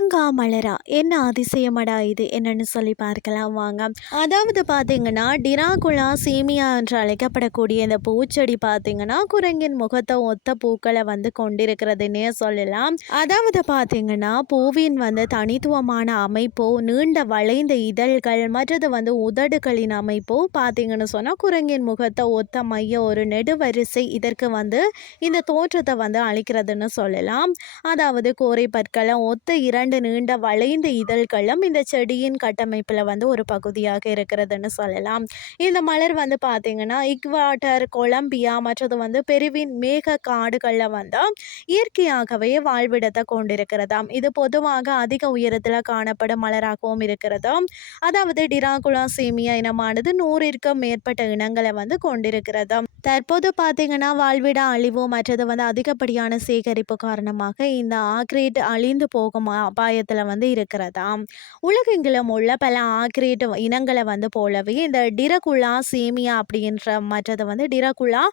என்ன அதிசயமடா இது? என்னன்னு சொல்லி பார்க்கலாம் வாங்க. அதாவது பார்த்தீங்கன்னா டிராகுலா சீமியா என்று அழைக்கப்படக்கூடிய இந்த பூச்செடி பார்த்தீங்கன்னா குரங்கின் முகத்தை ஒத்த பூக்களை வந்து கொண்டிருக்கிறதுன்னே சொல்லலாம். அதாவது பார்த்தீங்கன்னா பூவின் வந்து தனித்துவமான அமைப்போ நீண்ட வளைந்த இதழ்கள் மற்றது வந்து உதடுகளின் அமைப்போ பார்த்தீங்கன்னு சொன்னால் குரங்கின் முகத்தை ஒத்த மைய ஒரு நெடுவரிசை இதற்கு வந்து இந்த தோற்றத்தை வந்து அளிக்கிறதுன்னு சொல்லலாம். அதாவது கோரை பற்களை ஒத்த இரண்டு நீண்ட வளைந்த இதழ்களும் இந்த செடியின் கட்டமைப்பில் வந்து ஒரு பகுதியாக இருக்கிறதுன்னு சொல்லலாம். இந்த மலர் வந்து பார்த்திங்கன்னா இக்வாட்டர் கொலம்பியா மற்றது வந்து பெருவின் மேக காடுகளில் வந்து இயற்கையாகவே வாழ்விடத்தை கொண்டிருக்கிறதாம். இது பொதுவாக அதிக உயரத்தில் காணப்படும் மலராகவும் இருக்கிறது அதாவது டிராகுலா சேமியா இனமானது நூறிற்கும் மேற்பட்ட இனங்களை வந்து கொண்டிருக்கிறது தற்போது பார்த்தீங்கன்னா வாழ்விட அழிவு மற்றது வந்து அதிகப்படியான சேகரிப்பு காரணமாக இந்த ஆக்ரேட் அழிந்து போகும் அபாயத்தில் வந்து இருக்கிறதாம் உலகெங்கிலும் உள்ள பல ஆக்ரேட் இனங்களை வந்து போலவே இந்த டிரகுலா சேமியா அப்படின்ற மற்றது வந்து டிரகுலா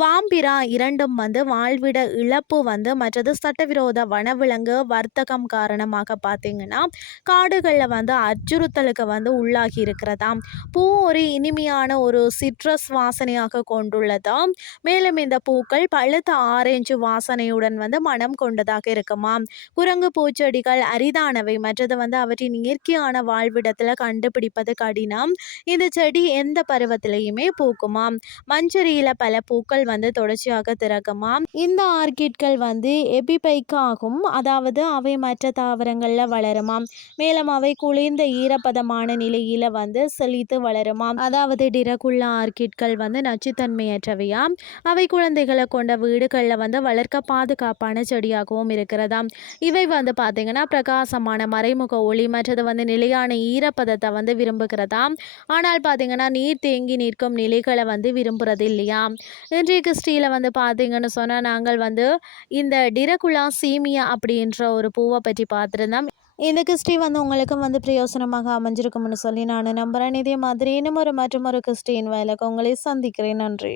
வாம்பிரா இரண்டும் வந்து வாழ்விட இழப்பு வந்து மற்றது சட்டவிரோத வனவிலங்கு வர்த்தகம் காரணமாக பார்த்தீங்கன்னா காடுகளில் வந்து அச்சுறுத்தலுக்கு வந்து உள்ளாகி இருக்கிறதாம் பூ ஒரு இனிமையான ஒரு சிட்ரஸ் வாசனையாக கொண்டுள்ளதா? மேலும் இந்த பூக்கள் பழுத்த ஆரஞ்சு வாசனையுடன் வந்து மனம் கொண்டதாக இருக்குமாம் குரங்கு பூச்செடிகள் அரிதானவை. மற்றது வந்து அவற்றின் இயற்கையான வாழ்விடத்தில் கண்டுபிடிப்பது கடினம். இந்த செடி எந்த பருவத்திலையுமே பூக்குமாம். மஞ்சரியில் பல பூக்கள் வந்து தொடர்ச்சியாக திறக்குமாம். இந்த ஆர்கிட்கள் வந்து எபிபைக்கு ஆகும் அதாவது அவை மற்ற தாவரங்களில் வளருமாம். மேலும் அவை குளிர்ந்த ஈரப்பதமான நிலையில் வந்து செழித்து வளருமாம். அதாவது டிரகுல்லா ஆர்கிட்கள் வந்து நச்சுத்தன்மையற்றவையாம். அவை குழந்தைகளை கொண்ட வீடுகளில் வந்து வளர்க்க பாதுகாப்பான செடியாகவும் இருக்கிறதாம். இவை வந்து பார்த்திங்கன்னா பிரகாசமான மறைமுக ஒளி மற்றது வந்து நிலையான ஈரப்பதத்தை வந்து விரும்புகிறதாம் ஆனால் பார்த்திங்கன்னா நீர் தேங்கி நிற்கும் நிலைகளை வந்து விரும்புகிறது இல்லையா? இன்றைய கிறிஸ்டியில் வந்து பார்த்திங்கன்னு சொன்னால் நாங்கள் வந்து இந்த டிரகுலா சீமியா அப்படின்ற ஒரு பூவை பற்றி பார்த்துருந்தோம். இந்த கிறிஸ்டி வந்து உங்களுக்கும் வந்து பிரயோசனமாக அமைஞ்சிருக்கும்னு சொல்லி நான் நம்புகிறேன் இதே மாதிரி இன்னும் ஒரு மற்றும் ஒரு கிறிஸ்டின் வேலைக்கு உங்களை சந்திக்கிறேன். நன்றி.